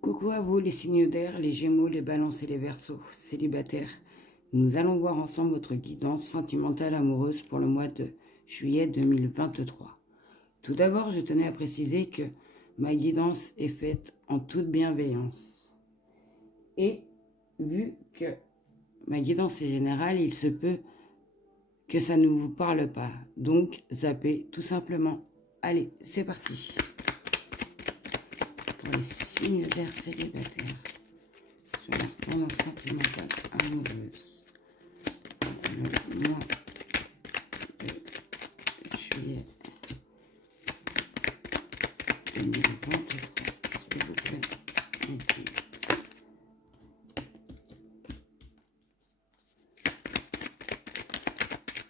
Coucou à vous les signes d'air, les gémeaux, les balances et les verseaux, célibataires. Nous allons voir ensemble votre guidance sentimentale amoureuse pour le mois de juillet 2023. Tout d'abord, je tenais à préciser que ma guidance est faite en toute bienveillance. Et vu que ma guidance est générale, il se peut que ça ne vous parle pas. Donc, zappez tout simplement. Allez, c'est parti. Pour les signes d'air célibataires sur la tendance sentimentale amoureuse le mois de juillet 2023, s'il vous plaît. Okay.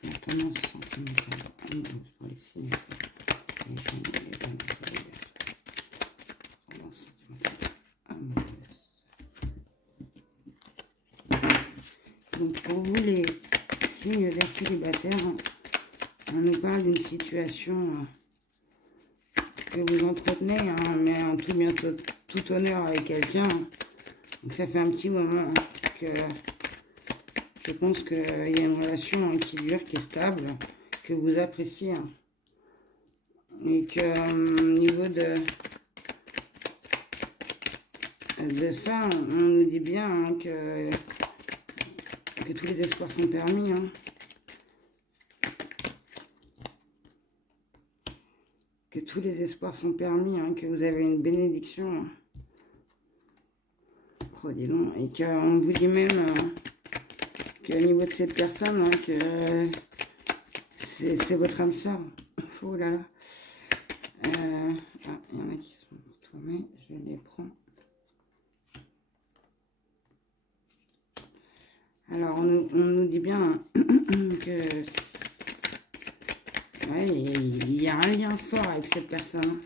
La tendance sentimentale amoureuse pour les signes d'air, les gémeaux, les balances et les verseaux. Donc pour vous les signes d'air célibataires, on nous parle d'une situation que vous entretenez, mais en tout bientôt tout honneur avec quelqu'un. Donc ça fait un petit moment que je pense qu'il y a une relation qui dure, qui est stable, que vous appréciez. Et que au niveau de ça, on nous dit bien que tous les espoirs sont permis. Que tous les espoirs sont permis, que vous avez une bénédiction. Oh, dis donc. Et qu'on vous dit même qu'au niveau de cette personne, que c'est votre âme sœur. Oh là là. Il y en a qui sont tournés, je les prends. Alors, on nous dit bien que ouais, il y a un lien fort avec cette personne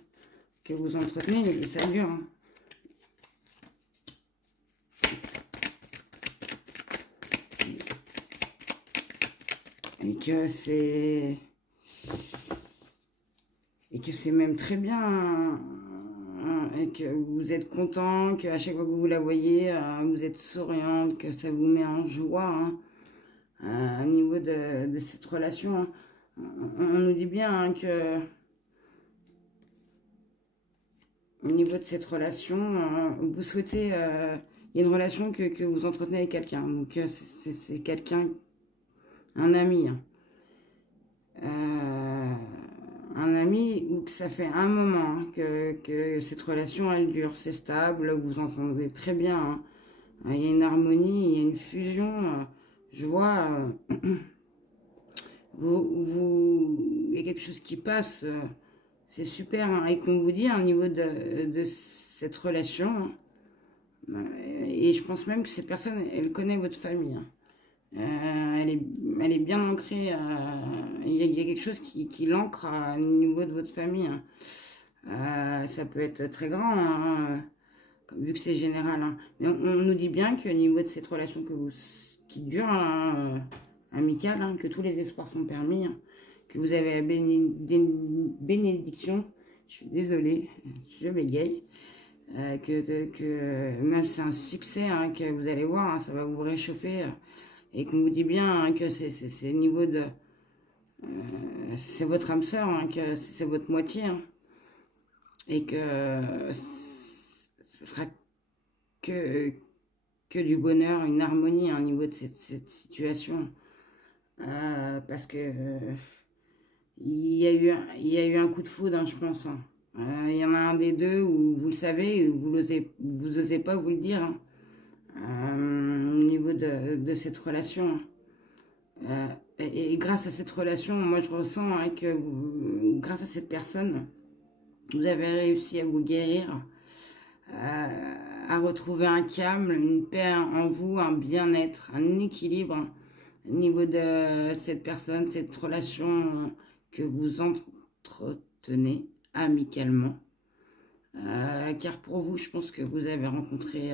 que vous entretenez et ça dure. Et que c'est même très bien. Et que vous êtes content, qu'à chaque fois que vous la voyez, vous êtes souriante, que ça vous met en joie au niveau de cette relation. On nous dit bien que au niveau de cette relation, vous souhaitez, il y a une relation que vous entretenez avec quelqu'un. Donc c'est quelqu'un, un ami. Un ami ou que ça fait un moment que cette relation elle dure, c'est stable, vous entendez très bien, il y a une harmonie, il y a une fusion, je vois, il y a quelque chose qui passe, c'est super, et qu'on vous dit au niveau de cette relation, et je pense même que cette personne, elle connaît votre famille. Elle est bien ancrée. Il y a quelque chose qui l'ancre au niveau de votre famille. Ça peut être très grand, vu que c'est général. Mais on nous dit bien qu'au niveau de cette relation qui dure, amicale, que tous les espoirs sont permis, que vous avez la bénédiction. Je suis désolée, je bégaye. Que même c'est un succès, que vous allez voir, ça va vous réchauffer. Et qu'on vous dit bien que c'est au niveau de... c'est votre âme sœur, que c'est votre moitié. Et que ce sera que du bonheur, une harmonie au niveau de cette situation. Parce que il y a eu un coup de foudre, je pense. Il y en a un des deux où vous le savez, vous osez pas vous le dire. Au niveau de cette relation. Et grâce à cette relation, moi je ressens que grâce à cette personne, vous avez réussi à vous guérir, à retrouver un calme, une paix en vous, un bien-être, un équilibre au niveau de cette personne, cette relation que vous entretenez amicalement. Car pour vous, je pense que vous avez rencontré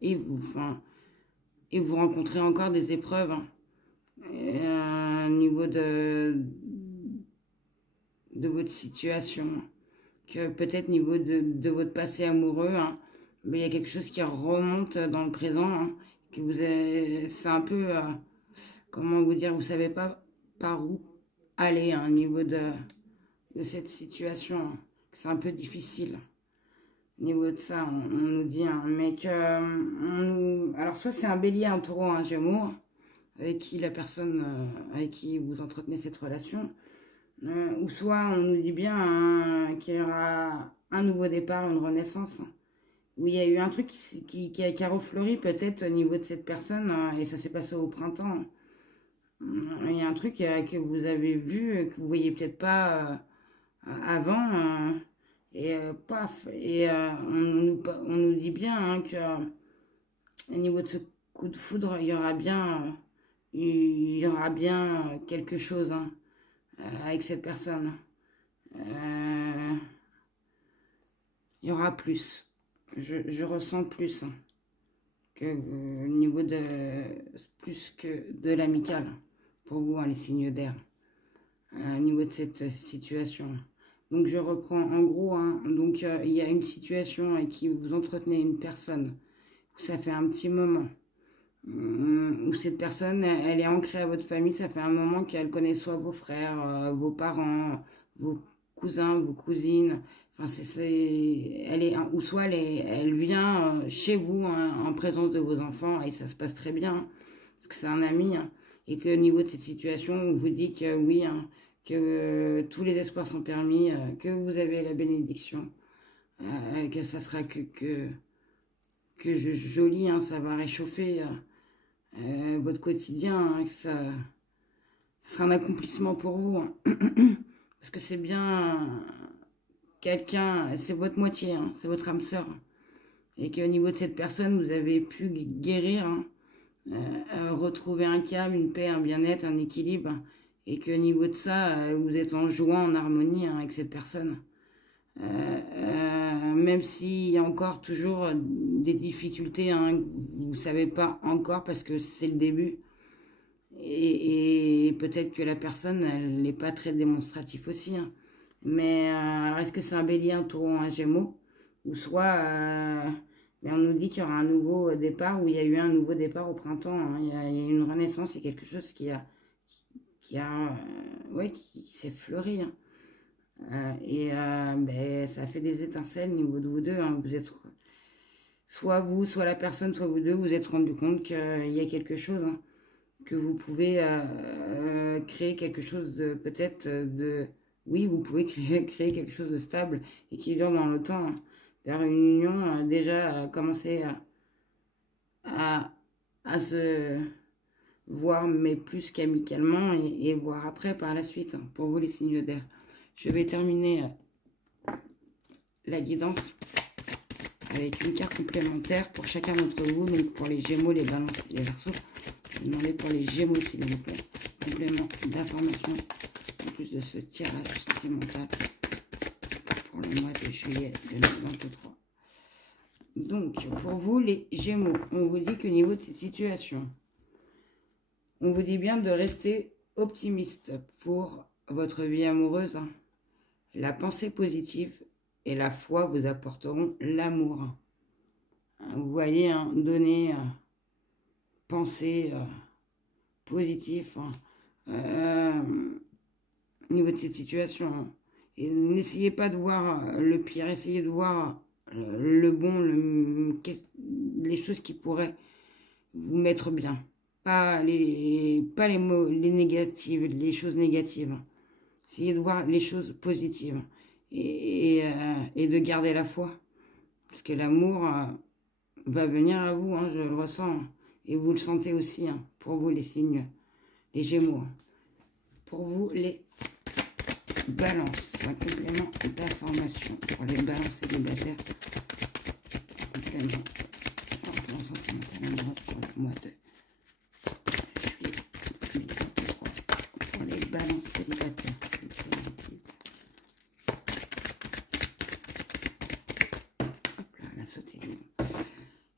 et vous rencontrez encore des épreuves au niveau de votre situation, que peut-être au niveau de votre passé amoureux, mais il y a quelque chose qui remonte dans le présent, hein, que vous avez, c'est un peu, comment vous dire, vous savez pas par où aller, hein, au niveau de cette situation, hein. C'est un peu difficile. Au niveau de ça, on nous dit, hein, mais que, alors soit c'est un bélier, un taureau, un gémeaux, avec qui la personne, avec qui vous entretenez cette relation, ou soit on nous dit bien, hein, qu'il y aura un nouveau départ, une renaissance, hein, où il y a eu un truc qui a refleuri peut-être au niveau de cette personne, et ça s'est passé au printemps, hein. Il y a un truc que vous avez vu, que vous voyez peut-être pas avant, et paf, et on nous dit bien, hein, que au niveau de ce coup de foudre, il y aura bien quelque chose, hein, avec cette personne. Euh, il y aura plus. Je ressens plus, hein, que au niveau de plus que de l'amical pour vous, hein, les signes d'air, au niveau de cette situation. Donc je reprends en gros, hein, donc il y a une situation avec qui vous entretenez une personne, où ça fait un petit moment, où cette personne, elle est ancrée à votre famille, ça fait un moment qu'elle connaît soit vos frères, vos parents, vos cousins, vos cousines, enfin elle est, ou soit elle vient chez vous, hein, en présence de vos enfants, et ça se passe très bien, hein, parce que c'est un ami, hein, et que au niveau de cette situation, on vous dit que oui, hein, que tous les espoirs sont permis, que vous avez la bénédiction, que ça sera que joli, hein, ça va réchauffer votre quotidien, hein, que ça sera un accomplissement pour vous, hein. Parce que c'est bien quelqu'un, c'est votre moitié, hein, c'est votre âme sœur, et qu'au niveau de cette personne, vous avez pu guérir, hein, retrouver un calme, une paix, un bien-être, un équilibre, et qu'au niveau de ça, vous êtes en joie, en harmonie, hein, avec cette personne. Même s'il y a encore toujours des difficultés, hein, vous ne savez pas encore parce que c'est le début. Et peut-être que la personne, elle n'est pas très démonstrative aussi, hein. Mais alors, est-ce que c'est un bélier, un taureau, un gémeaux? Ou soit, on nous dit qu'il y aura un nouveau départ, ou il y a eu un nouveau départ au printemps, hein. Il y a une renaissance, il y a quelque chose ouais, qui s'est fleuri, hein. Ça fait des étincelles au niveau de vous deux, hein. Vous êtes, soit vous, soit la personne, soit vous deux, vous êtes rendu compte qu'il y a quelque chose, hein, que vous pouvez créer quelque chose de, peut-être, oui, vous pouvez créer quelque chose de stable et qui dure dans le temps, hein, vers une union, déjà commencer à, à se voir, mais plus qu'amicalement, et voir après par la suite, hein, pour vous les signes d'air. Je vais terminer la guidance avec une carte complémentaire pour chacun d'entre vous. Donc pour les Gémeaux, les Balances et les Verseaux. Je vais demander pour les Gémeaux, s'il vous plaît, complément d'information en plus de ce tirage sentimental pour le mois de juillet 2023. Donc pour vous les Gémeaux, on vous dit qu'au niveau de cette situation, on vous dit bien de rester optimiste pour votre vie amoureuse, hein. La pensée positive et la foi vous apporteront l'amour. Vous voyez, hein, donner, penser positif, hein, au niveau de cette situation, hein. Et n'essayez pas de voir le pire, essayez de voir le bon, les choses qui pourraient vous mettre bien. Pas les négatives, les choses négatives. Essayez de voir les choses positives et de garder la foi. Parce que l'amour va venir à vous, hein, je le ressens. Hein, et vous le sentez aussi, hein, pour vous les signes, les Gémeaux. Hein. Pour vous les Balances, un complément d'information pour les Balances célibataires. Complément sentimental pour le mois de juillet 2023. Pour les Balances célibataires.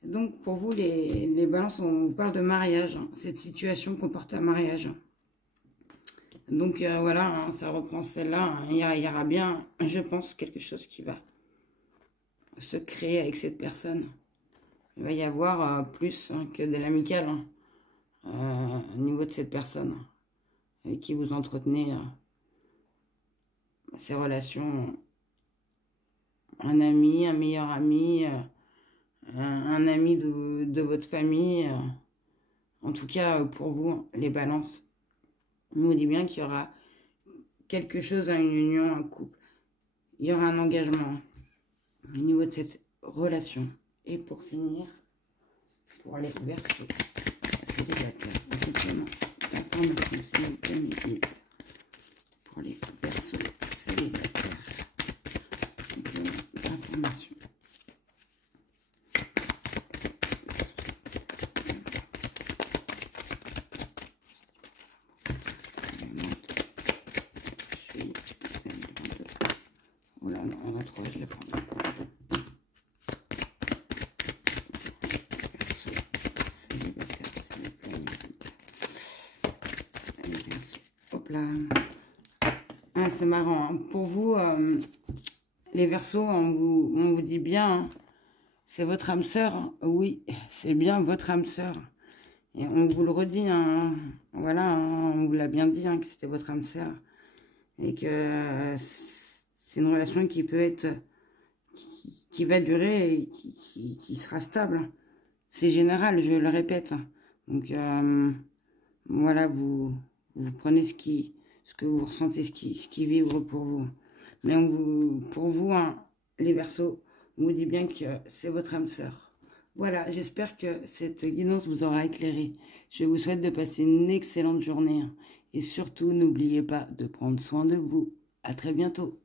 Donc, pour vous, les Balances, on vous parle de mariage, hein. Cette situation comporte un mariage. Donc, voilà, hein, ça reprend celle-là. Hein. Il y aura bien, je pense, quelque chose qui va se créer avec cette personne. Il va y avoir plus que de l'amical au niveau de cette personne avec qui vous entretenez ces relations. Un ami, un meilleur ami, un ami de votre famille. En tout cas, pour vous, les balances, on vous dit bien qu'il y aura quelque chose à une union, un couple. Il y aura un engagement au niveau de cette relation. Et pour finir, pour les Verseaux célibataires, effectivement, d'informations, s'il vous plaît, mes guides. Pour les Verseaux célibataires, d'informations. Oh là, non, on a trouvé, je l'ai pas. Hop là. Ah, c'est marrant. Hein. Pour vous, les Verseaux, on vous dit bien, hein, c'est votre âme sœur. Hein. Oui, c'est bien votre âme sœur. Et on vous le redit, hein, voilà, hein, on vous l'a bien dit, hein, que c'était votre âme sœur. Et que c'est une relation qui peut être, qui va durer et qui sera stable. C'est général, je le répète. Donc, voilà, vous prenez ce que vous ressentez, ce qui vibre pour vous. Mais pour vous, hein, les Verseaux, on vous dit bien que c'est votre âme sœur. Voilà, j'espère que cette guidance vous aura éclairé. Je vous souhaite de passer une excellente journée. Et surtout, n'oubliez pas de prendre soin de vous. À très bientôt.